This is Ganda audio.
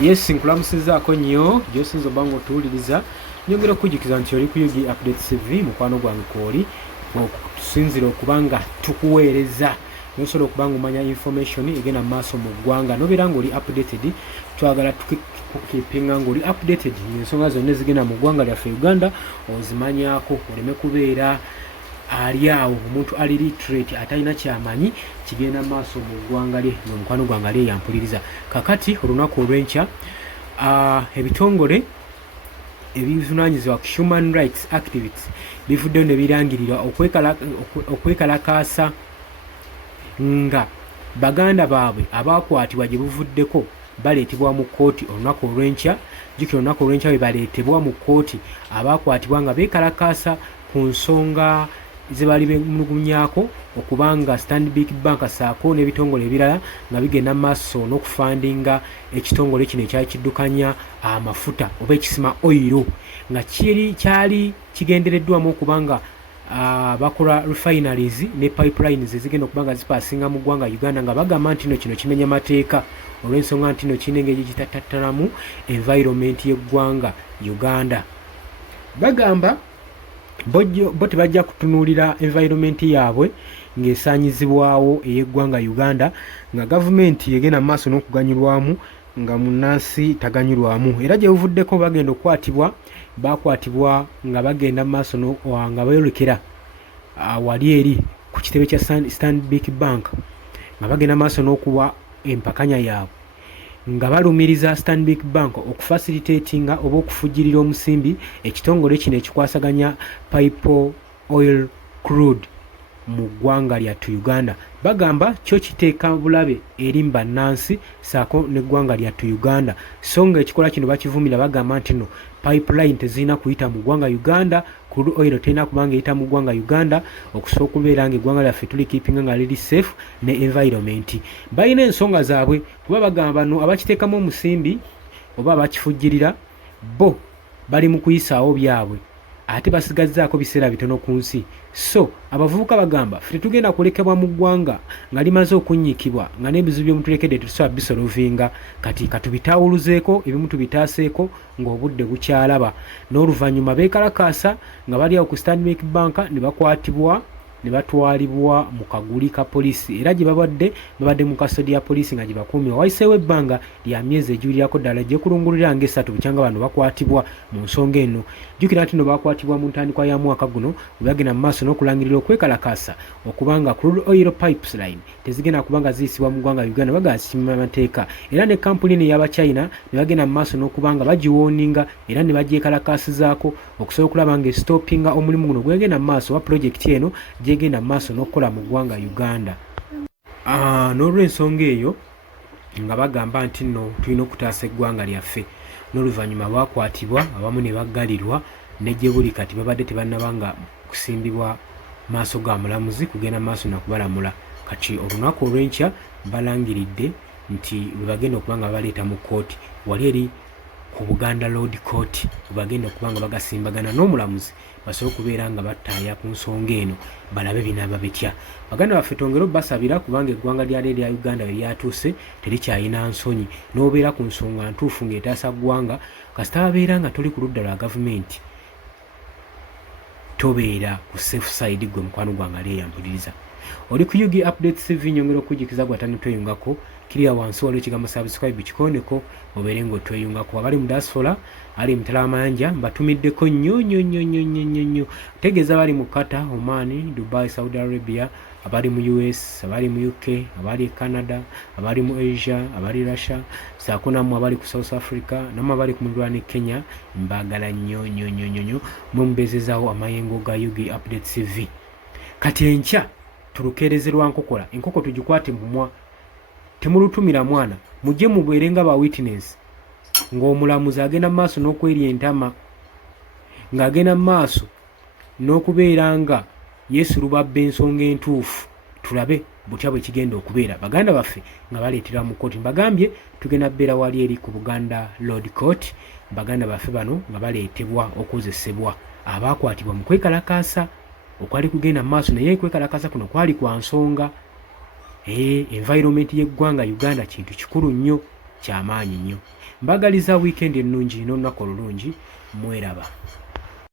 Yes, nkulamusizaako nnyo gy'osinza obanga otuwuliriza nyongera okukujukiza nti oli ku UG Updates TV mukwano gwange kwoli okusinzira okuba nga tukuweereza nosobola okuba nga omanya information egenda mu maaso mu ggwanga nobeera ng'oli updated twagala tukukipinga ng'oli updated ensonga zonna ezigenda mu ggwanga lyaffe Uganda ozimanyaako oleme kubeera ali awo omuntu ali literate atalina kyamanyi kigenda maaso mu ggwanga lye nomukwano gwange ali yampuliriza kakati olunaku olw'enkya ebitongole ebivunaanyizibwa ku human rights activities bivuddeyo ne birangirira okwekalakaasa nga baganda baabwe abakwatibwa gye buvuddeko baleetebwa mu kkooti olunaku olw'enkya jjukira olunaku olw'enkya bwe baleetebwa mu kkooti abakwatibwa nga beekalakaasa ku nsonga ze bali bemulugunyaako okubanga Stanbic Bank saako n'ebitongole ebirala nga bigenda maaso n'okufandinga ekitongole kino ekyali kiddukanya amafuta oba ekisima oil nga kyali kigendereddwamu okubanga bakola refineries ne pipelines ezigenda okubanga zipaasinga mu ggwanga Uganda nga bagamba nti kino kimenya mateeka olw'ensonga nti kirina engeri gitatattalamu environment y'eggwanga Uganda. Bagamba bo tebajja kutunuulira environment yaabwe ng'esaanyizibwawo ey'eggwanga Uganda nga gavumenti egenda mu maaso n'okuganyulwamu nga munnansi taganyulwamu era gye buvuddeko bagenda bakwatibwa nga bagenda mu maaso nga bayolekera wali eri ku kitebe kya Stanbic Bank nga bagenda mu maaso n'okuwa empakanya yaabwe nga balumiriza Stanbic Bank okufacilitatinga oba okufujjirira omusimbi ekitongole kino ekikwasaganya pipe oil crude mu ggwanga lyattu Uganda. Bagamba kyo kiteeka bulabe eri bannansi saako n'eggwanga lyattu Uganda so nga ekikola kino bakivumira bagamba nti no pipeline tezirina kuyita mu ggwanga Uganda, crude oil terina kubanga eyita mu ggwanga Uganda okusobola okubeera ng'eggwanga lyaffe tulikipinga nga liri safe ne environment. Balina ensonga zaabwe kuba bagamba bano abakiteekamu omusimbi oba abakifujjirira bo bali mu kuyisaawo byabwe ate basigazzaako biseera bitono ku nsi so abavubuka bagamba ffe tetugenda kulekebwa mu ggwanga nga limaze okunnyikibwa nga n'ebizibu byomutulekedde tusobola bisolovinga kati katubitawuluzeeko ebimu tubitaaseeko ng'obudde bukyalaba n'oluvannyuma beekalakaasa nga bali awo ku Stanbic Bank ne bakwatibwa ne batwalibwa mu kaguli ka poliisi era gye babadde mu kasodi ya poliisi nga gye bakuumibwa wayiseewo ebbanga lya myezi egiwirirako ddala gyekulungulira ng'esatu bukyanga bano bakwatibwa mu nsonga eno. Jjukira nti no bakwatibwa mu ntandikwa ya mwaka guno bwe bagenda mu maaso n'okulangirira okwekalakaasa okubanga crude oil pipeline tezigenda kubanga ziyisibwa mu ggwanga Uganda bagazikima amateeka era ne kampuni eno ey'Abachina ne bagenda mu maaso n'okubanga bagiwooninga era ne bagyekalakaasizaako okusobola okulaba ng'estopinga omulimu guno gwegenda mu maaso wa pulojekiti eno gyegenda mu maaso n'okukola mu ggwanga Uganda. N'olw'ensonga eyo nga bagamba nti nno tulina okutaasa eggwanga lyaffe n'oluvannyuma bakwatibwa abamu ne baggalirwa ne gye buli kati babadde tebannaba nga kusimbibwa maaso ga mulamuzi kugenda maaso nakubalamula kati olunaku olw'enkya balangiridde nti bwe bagenda okuba nga baleeta mu kkooti wali eri ku Buganda Road Court bagenda okuba nga bagasimbagana n'omulamuzi basobole okubeera nga battaaya ku nsonga eno balabe binaaba bitya. Baganda baffe twongere basabira kubanga eggwanga lyali erya Uganda we lyatuuse terikyayina nsonyi n'obeera ku nsonga ntuufu ng'etaasa ggwanga kasita babeera nga tuli ku ludda lwa gavumenti tobeera ku safe side gwe mukwano gwange ali eyampuliriza. Oli ku UG Updates TV nyongera okujjukiza gwatani tweyungako kiriya wansi waliwo ekigambo subscribe kikondeko obeere ng'otweyungako abali mu diaspora ali mutala amayanja mbatumiddeko nnyo tegeeza abali mu Qatar, Oman, Dubai, Saudi Arabia, abali mu US, abali mu UK, abali Canada, abali mu Asia, abali Russia saako nammwe abali ku South Africa nammwe abali ku muliraano Kenya mbagala nnyo mumbeezezaawo amayengo ga UG Updates TV. Kati enkya tulukeereze lwa nkokola enkoko tugikwate mumwa temulutumira mwana mujje mubeere nga ba witness ng'omulamuzi agenda mu maaso n'okwerya entama ng'agenda mu maaso n'okubeera nga yeesulubabba ensonga entuufu tulabe butya bwe kigenda okubeera. Baganda baffe nga baleetera mu kkooti mbagambye tugenda bbeera wali eri ku Buganda Road Court baganda baffe bano nga baleetebwa okozesebwa abaakwatibwa mu kwekalakaasa okwali kugenda mu maaso naye kwekalakaasa kuno kwali kwa nsonga environment y'eggwanga Uganda kintu kikulu nnyo kyamaanyi nnyo. Mbagaliza wiikendi ennungi n'olunaku olulungi. Mweraba.